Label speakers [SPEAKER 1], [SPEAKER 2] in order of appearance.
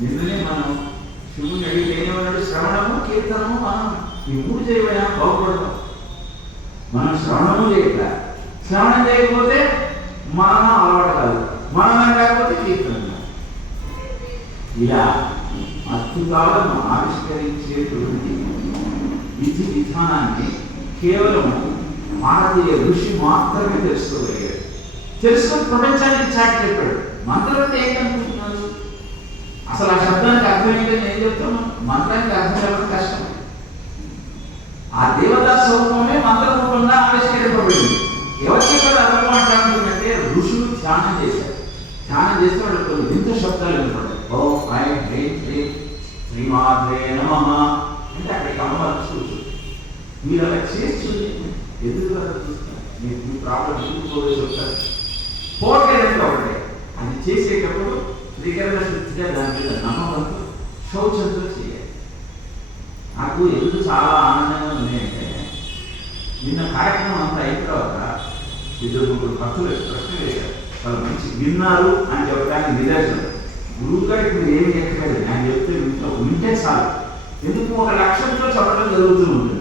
[SPEAKER 1] నిన్ననే మనం శివుని అడిగి ఏమన్నాడు శ్రవణము కీర్తనము మనం ఈ మూడు చేయమైనా బాగుపడతాం మనం శ్రవణము చేయట శ్రవణం చేయకపోతే మన అలవాటు కాదు. మనం కాకపోతే కీర్తన ఇలా అద్భుతాలను ఆవిష్కరించేటువంటి విధి విధానాన్ని కేవలం భారతీయ ఋషి మాత్రమే తెలుసుకోగలిగాడు. తెలుసుకుని ప్రపంచానికి చాటి చెప్పాడు మంత్రం అంటే ఏంటనుకుంటున్నారు అసలు ఆ శబ్దానికి అర్థం ఏంటని ఏం చెప్తున్నాం? మంత్రానికి అర్థం చెప్పడం కష్టం. ఆ దేవతా స్వరూపమే మంత్ర రూపంగా ఆవిష్కరింపబడింది. ఎవరికి కూడా అర్థం మాట్లాడుతుందంటే ఋషులు ధ్యానం చేశారు. ధ్యానం చేస్తే వాళ్ళు కొన్ని వింత శబ్దాలు వినపడ్డాయి. ఓ ఐ హ్రీం హ్రీం శ్రీమాత్రే నమ అంటే అక్కడికి అమ్మవారు చూసు మీరు అలా చేస్తుంది ఎందుకు అలా చూస్తారు? మీకు మీ ప్రాబ్లం ఎందుకు పోవే చెప్తారు. పోవట్లేదంటే అది చేసేటప్పుడు త్రికరణ శుద్ధిగా దాని మీద నమ్మకంతో శౌచంతో చేయాలి నాకు ఎందుకు చాలా ఆనందంగా ఉంది అంటే నిన్న కార్యక్రమం అంతా అయిన తర్వాత ఇద్దరు ముగ్గురు భక్తులు ప్రశ్న వేశారు వాళ్ళు మంచి విన్నారు అని చెప్పడానికి నిదర్శనం గురువు గారికి మీరు ఏమి చెప్పలేదు ఆయన చెప్తే వింటూ ఉంటే చాలు ఎందుకు ఒక లక్ష్యంతో చెప్పడం జరుగుతూ ఉంటుంది